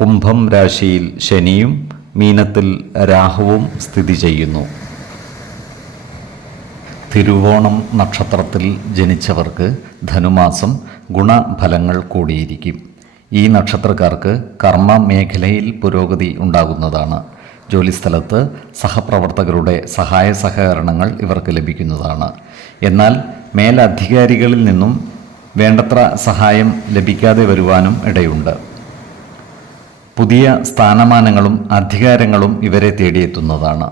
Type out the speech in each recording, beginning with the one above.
കുംഭം രാശിയിൽ ശനിയും മീനത്തിൽ രാഹുവും സ്ഥിതി ചെയ്യുന്നു. തിരുവോണം നക്ഷത്രത്തിൽ ജനിച്ചവർക്ക് ധനുമാസം ഗുണഫലങ്ങൾ കൂടിയിരിക്കും. ഈ നക്ഷത്രക്കാർക്ക് കർമ്മ മേഖലയിൽ പുരോഗതി ഉണ്ടാകുന്നതാണ്. ജോലിസ്ഥലത്ത് സഹപ്രവർത്തകരുടെ സഹായ സഹകരണങ്ങൾ ഇവർക്ക് ലഭിക്കുന്നതാണ്. എന്നാൽ മേലധികാരികളിൽ നിന്നും വേണ്ടത്ര സഹായം ലഭിക്കാതെ വരുവാനും ഇടയുണ്ട്. പുതിയ സ്ഥാനമാനങ്ങളും അധികാരങ്ങളും ഇവരെ തേടിയെത്തുന്നതാണ്.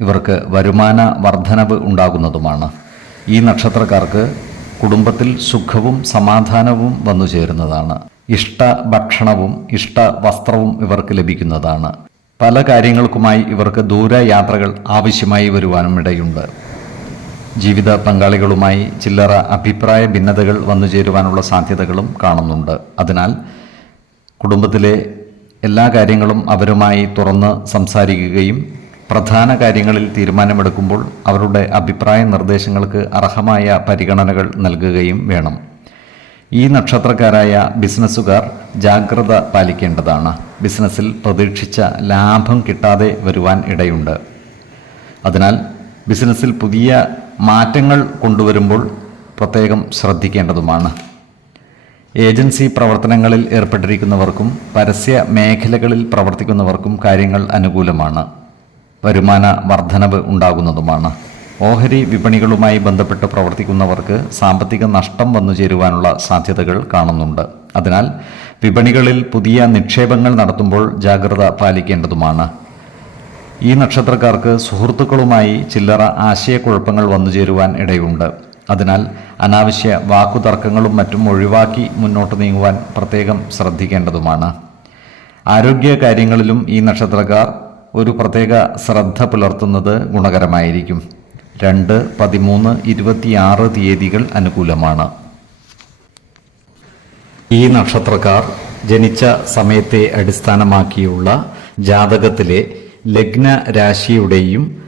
ഇവർക്ക് വരുമാന വർധനവ് ഉണ്ടാകുന്നതുമാണ്. ഈ നക്ഷത്രക്കാർക്ക് കുടുംബത്തിൽ സുഖവും സമാധാനവും വന്നു ചേരുന്നതാണ്. ഇഷ്ട ഭക്ഷണവും ഇഷ്ട വസ്ത്രവും ഇവർക്ക് ലഭിക്കുന്നതാണ്. പല കാര്യങ്ങൾക്കുമായി ഇവർക്ക് ദൂരയാത്രകൾ ആവശ്യമായി വരുവാനും ഇടയുണ്ട്. ജീവിത പങ്കാളികളുമായി ചില്ലറ അഭിപ്രായ ഭിന്നതകൾ വന്നു ചേരുവാനുള്ള സാധ്യതകളും കാണുന്നുണ്ട്. അതിനാൽ കുടുംബത്തിലെ എല്ലാ കാര്യങ്ങളും അവരുമായി തുറന്ന് സംസാരിക്കുകയും പ്രധാന കാര്യങ്ങളിൽ തീരുമാനമെടുക്കുമ്പോൾ അവരുടെ അഭിപ്രായ നിർദ്ദേശങ്ങൾക്ക് അർഹമായ പരിഗണനകൾ നൽകുകയും വേണം. ഈ നക്ഷത്രക്കാരായ ബിസിനസ്സുകാർ ജാഗ്രത പാലിക്കേണ്ടതാണ്. ബിസിനസ്സിൽ പ്രതീക്ഷിച്ച ലാഭം കിട്ടാതെ വരുവാൻ ഇടയുണ്ട്. അതിനാൽ ബിസിനസ്സിൽ പുതിയ മാറ്റങ്ങൾ കൊണ്ടുവരുമ്പോൾ പ്രത്യേകം ശ്രദ്ധിക്കേണ്ടതുമാണ്. ഏജൻസി പ്രവർത്തനങ്ങളിൽ ഏർപ്പെട്ടിരിക്കുന്നവർക്കും പരസ്യ മേഖലകളിൽ പ്രവർത്തിക്കുന്നവർക്കും കാര്യങ്ങൾ അനുകൂലമാണ്. വരുമാന വർധനവ് ഉണ്ടാകുന്നതുമാണ്. ഓഹരി വിപണികളുമായി ബന്ധപ്പെട്ട് പ്രവർത്തിക്കുന്നവർക്ക് സാമ്പത്തിക നഷ്ടം വന്നു ചേരുവാനുള്ള സാധ്യതകൾ കാണുന്നുണ്ട്. അതിനാൽ വിപണികളിൽ പുതിയ നിക്ഷേപങ്ങൾ നടത്തുമ്പോൾ ജാഗ്രത പാലിക്കേണ്ടതുമാണ്. ഈ നക്ഷത്രക്കാർക്ക് സുഹൃത്തുക്കളുമായി ചില്ലറ ആശയക്കുഴപ്പങ്ങൾ വന്നു ചേരുവാൻ ഇടയുണ്ട്. അതിനാൽ അനാവശ്യ വാക്കുതർക്കങ്ങളും മറ്റും ഒഴിവാക്കി മുന്നോട്ട് നീങ്ങുവാൻ പ്രത്യേകം ശ്രദ്ധിക്കേണ്ടതുമാണ്. ആരോഗ്യ കാര്യങ്ങളിലും ഈ നക്ഷത്രക്കാർ ഒരു പ്രത്യേക ശ്രദ്ധ പുലർത്തുന്നത് ഗുണകരമായിരിക്കും. രണ്ട് പതിമൂന്ന് ഇരുപത്തിയാറ് തീയതികൾ അനുകൂലമാണ്. ഈ നക്ഷത്രക്കാർ ജനിച്ച സമയത്തെ അടിസ്ഥാനമാക്കിയുള്ള ജാതകത്തിലെ ലഗ്ന രാശിയുടെയും